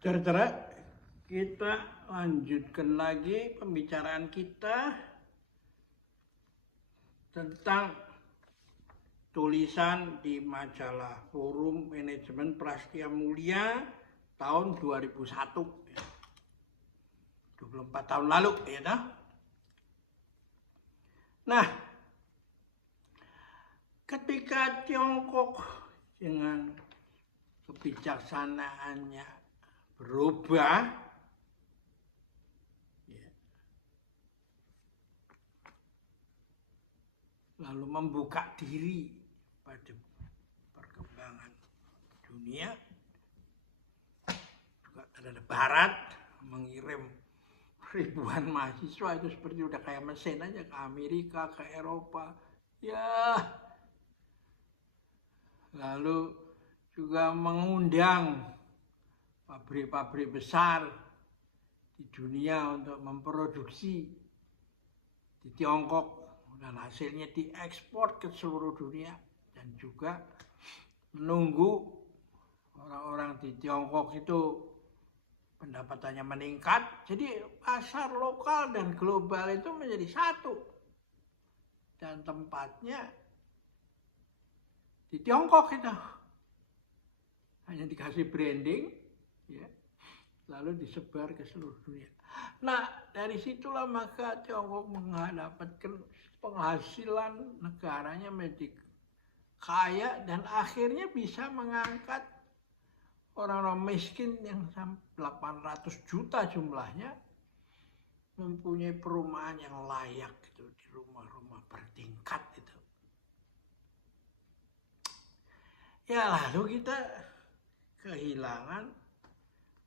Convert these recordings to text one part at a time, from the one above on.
Saudara, kita lanjutkan lagi pembicaraan kita tentang tulisan di majalah Forum Manajemen Prasetya Mulia tahun 2001, 24 tahun lalu, ya toh? Nah, ketika Tiongkok dengan kebijaksanaannya berubah, ya, lalu membuka diri pada perkembangan dunia, juga ada Barat mengirim ribuan mahasiswa, itu seperti udah kayak mesin aja ke Amerika, ke Eropa, ya. Lalu juga mengundang pabrik-pabrik besar di dunia untuk memproduksi di Tiongkok, dan hasilnya diekspor ke seluruh dunia, dan juga menunggu orang-orang di Tiongkok itu pendapatannya meningkat. Jadi pasar lokal dan global itu menjadi satu, dan tempatnya di Tiongkok itu hanya dikasih branding, ya, lalu disebar ke seluruh dunia. Nah, dari situlah maka Tiongkok mendapatkan penghasilan negaranya menjadi kaya, dan akhirnya bisa mengangkat orang-orang miskin yang sampai 800 juta jumlahnya mempunyai perumahan yang layak gitu, di rumah-rumah bertingkat itu. Ya, lalu kita kehilangan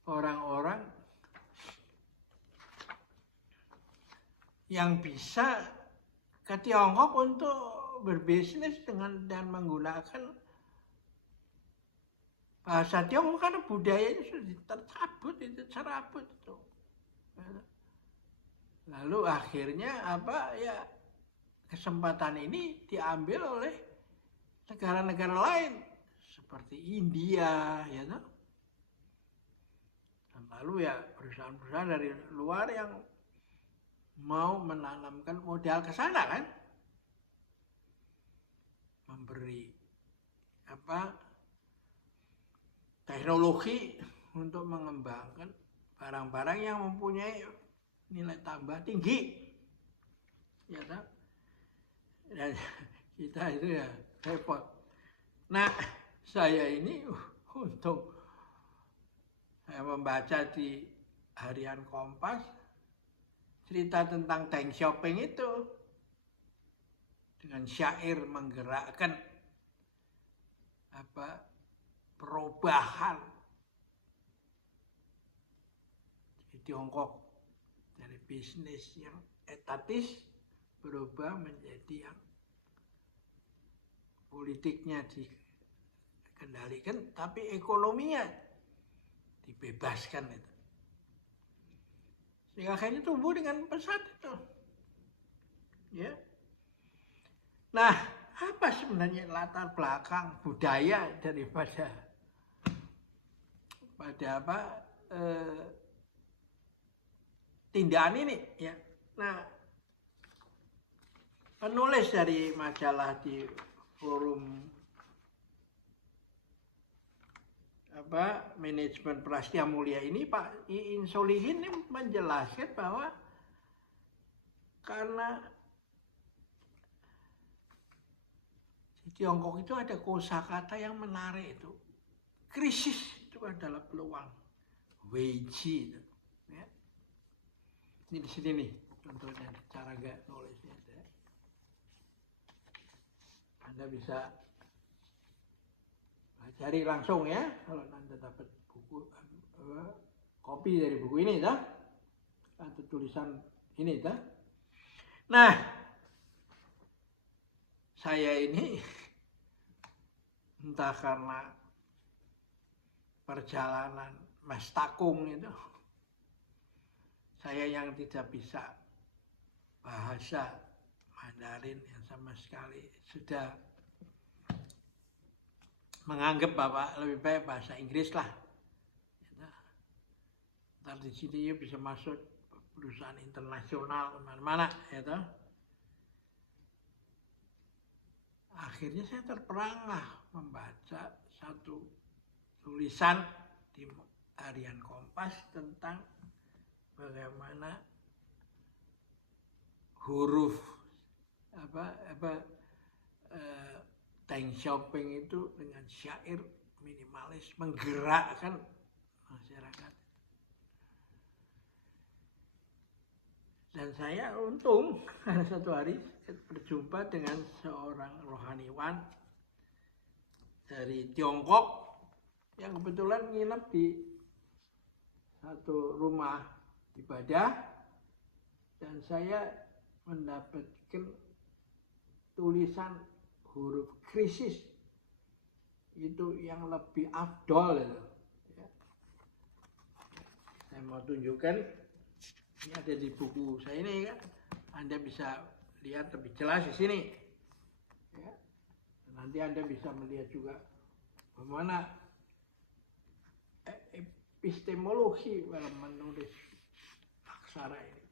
orang-orang yang bisa ke Tiongkok untuk berbisnis dengan dan menggunakan bahasa Tiongkok, karena budayanya sudah tercabut, itu cerabut itu. Lalu akhirnya kesempatan ini diambil oleh negara-negara lain seperti India, ya toh. Dan lalu ya perusahaan-perusahaan dari luar yang mau menanamkan modal ke sana kan, memberi teknologi untuk mengembangkan barang-barang yang mempunyai nilai tambah tinggi, ya toh. Dan kita itu ya repot. Nah, saya ini untung saya membaca di harian Kompas cerita tentang Deng Xiaoping itu, dengan syair menggerakkan perubahan di Tiongkok dari bisnis yang etatis berubah menjadi yang politiknya dikendalikan tapi ekonominya dibebaskan itu. Sehingga akhirnya tumbuh dengan pesat itu. Ya. Nah, apa sebenarnya latar belakang budaya daripada tindakan ini, ya. Nah, penulis dari majalah di Forum Manajemen Prasetya Mulia ini, Pak Iin Solihin, ini menjelaskan bahwa karena di Tiongkok itu ada kosakata yang menarik itu. Krisis itu adalah peluang. Weiji itu. Ya. Ini di sini nih contohnya cara gak nulisnya. Ya. Anda bisa cari langsung ya kalau Anda dapat buku kopi dari buku ini, dah, atau tulisan ini, dah. Nah, saya ini entah karena perjalanan Mas Takung itu, saya yang tidak bisa bahasa Mandarin yang sama sekali, sudah menganggap bahwa lebih baik bahasa Inggris lah. ntar di sini ya bisa masuk perusahaan internasional kemana-mana, ya toh. Akhirnya saya terperangah membaca satu tulisan di harian Kompas tentang bagaimana huruf Deng Xiaoping itu dengan syair minimalis menggerakkan masyarakat. Dan saya untung satu hari berjumpa dengan seorang rohaniwan dari Tiongkok yang kebetulan nginep di satu rumah ibadah, dan saya mendapatkan tulisan huruf krisis itu yang lebih afdol. Ya. Saya mau tunjukkan, ini ada di buku saya ini kan, Anda bisa lihat lebih jelas di sini. Ya. Nanti Anda bisa melihat juga bagaimana epistemologi dalam menulis aksara ini.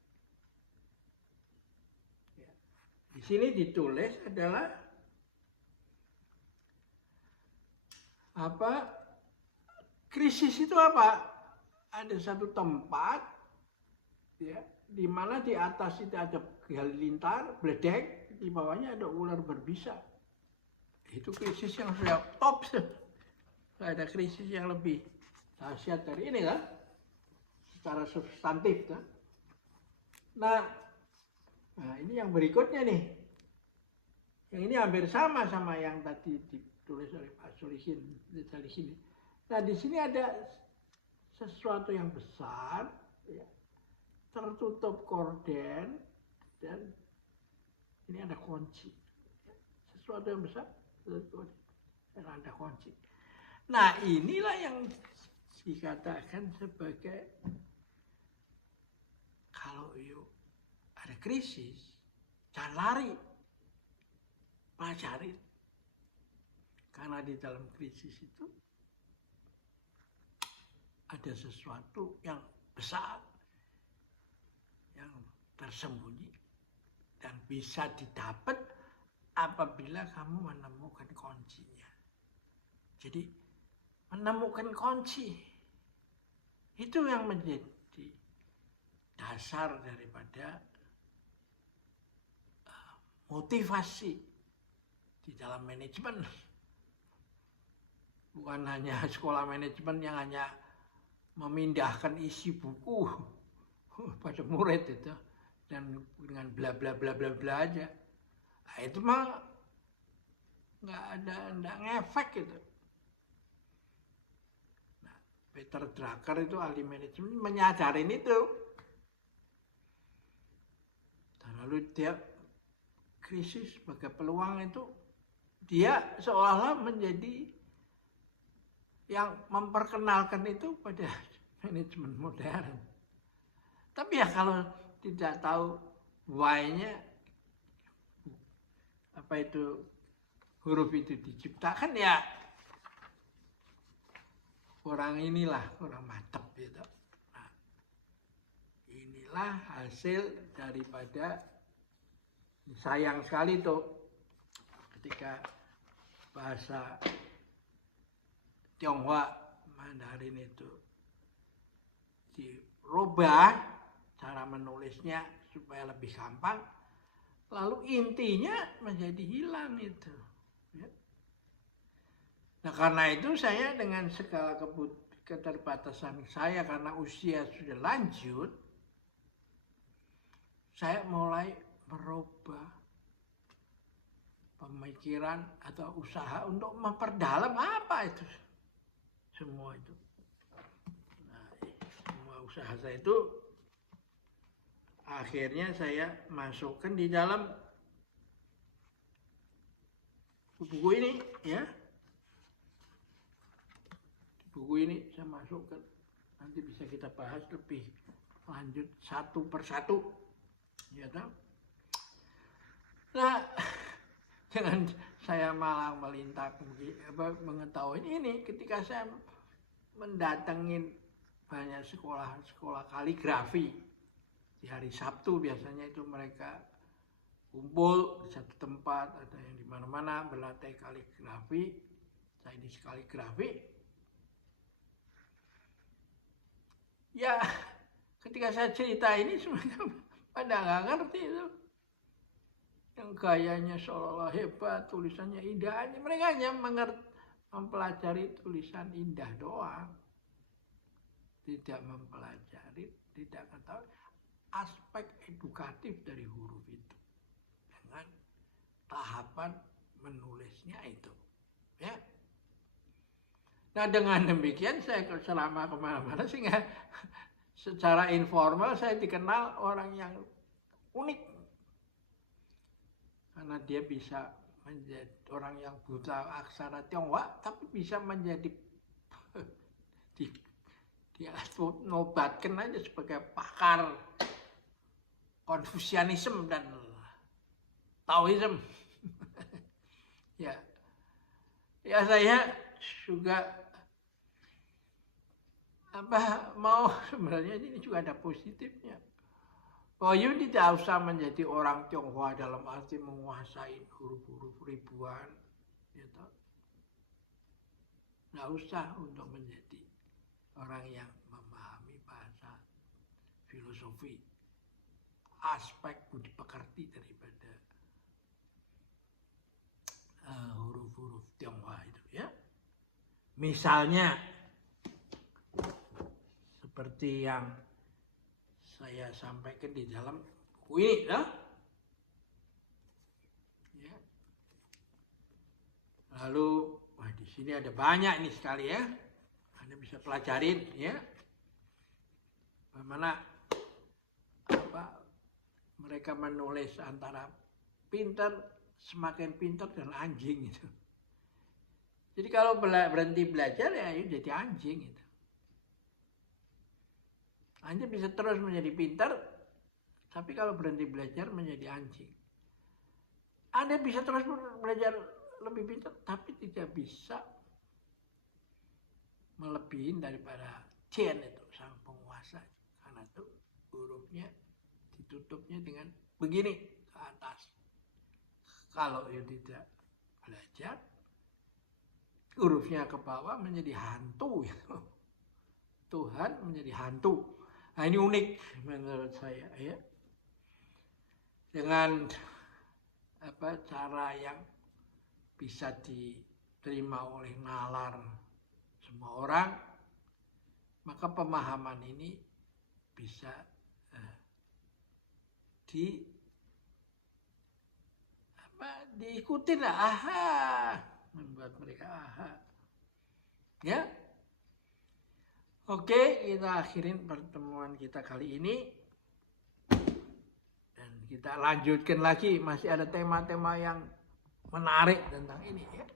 Ya. Di sini ditulis adalah krisis itu apa? Ada satu tempat, ya, di mana di atas itu ada halilintar, bledek, di bawahnya ada ular berbisa. Itu krisis yang sudah top. Tidak ada krisis yang lebih dahsyat dari ini kan, secara substantif kan. Nah ini yang berikutnya nih. Yang ini hampir sama yang tadi ditulis oleh Pak Solihin. Nah di sini ada sesuatu yang besar, ya, tertutup korden, dan ini ada kunci. Sesuatu yang besar, dan ada kunci. Nah inilah yang dikatakan sebagai, kalau ada krisis, jangan lari, pelajari. Karena di dalam krisis itu ada sesuatu yang besar, yang tersembunyi, dan bisa didapat apabila kamu menemukan kuncinya. Jadi menemukan kunci itu yang menjadi dasar daripada motivasi di dalam manajemen. Bukan hanya sekolah manajemen yang hanya memindahkan isi buku pada murid itu dan dengan bla bla bla bla bla aja. Nah, itu mah nggak ngefek gitu. Nah, Peter Drucker itu ahli manajemen menyadarin itu. Dan lalu dia krisis sebagai peluang itu, dia seolah-olah menjadi yang memperkenalkan itu pada manajemen modern. Tapi ya kalau tidak tahu why-nya, apa itu huruf itu diciptakan, ya kurang mantap gitu. Nah, inilah hasil daripada, sayang sekali tuh ketika bahasa Tionghoa Mandarin itu dirubah cara menulisnya supaya lebih gampang, lalu intinya menjadi hilang itu. Ya. Nah karena itu saya dengan segala keterbatasan saya, karena usia sudah lanjut, saya mulai merubah pemikiran atau usaha untuk memperdalam apa itu semua itu. Nah, semua usaha saya itu akhirnya saya masukkan di dalam buku ini, ya. Buku ini saya masukkan, nanti bisa kita bahas lebih lanjut satu persatu, ya kan? Nah, jangan saya malah melintang mengetahui ini ketika saya mendatengin banyak sekolah-sekolah kaligrafi. Di hari Sabtu biasanya itu mereka kumpul di satu tempat, ada yang di mana-mana berlatih kaligrafi, Chinese kaligrafi. Ya, ketika saya cerita ini semuanya pada nggak ngerti itu. Yang gayanya seolah-olah hebat, tulisannya indah, mereka hanya mempelajari tulisan indah doang. Tidak mempelajari, tidak mengetahui aspek edukatif dari huruf itu. Dengan tahapan menulisnya itu. Ya. Nah dengan demikian saya selama kemana-mana sehingga secara informal saya dikenal orang yang unik. Karena dia bisa menjadi orang yang buta aksara Tionghoa tapi bisa menjadi dia nobatkan aja sebagai pakar Konfusianisme dan Taoisme. Ya. Ya saya juga mau sebenarnya ini juga ada positifnya. Oh, you tidak usah menjadi orang Tionghoa dalam arti menguasai huruf-huruf ribuan, gitu. Nggak usah untuk menjadi orang yang memahami bahasa filosofi, aspek budi pekerti daripada huruf-huruf Tionghoa itu, ya. Misalnya seperti yang saya sampaikan di dalam buku ini, ya. Lalu, di sini ada banyak ini sekali ya. Anda bisa pelajarin, ya. Bagaimana mereka menulis antara pintar, semakin pintar dan anjing itu. Jadi kalau berhenti belajar ya jadi anjing itu. Anda bisa terus menjadi pintar, tapi kalau berhenti belajar menjadi anjing. Anda bisa terus belajar lebih pintar, tapi tidak bisa melebihi daripada Chen itu, sang penguasa. Karena itu hurufnya ditutupnya dengan begini ke atas. Kalau dia tidak belajar, hurufnya ke bawah menjadi hantu. Tuhan menjadi hantu. Nah ini unik menurut saya, ya. Dengan cara yang bisa diterima oleh nalar semua orang, maka pemahaman ini bisa diikuti lah, membuat mereka ya. Oke, kita akhirin pertemuan kita kali ini. Dan kita lanjutkan lagi, masih ada tema-tema yang menarik tentang ini, ya.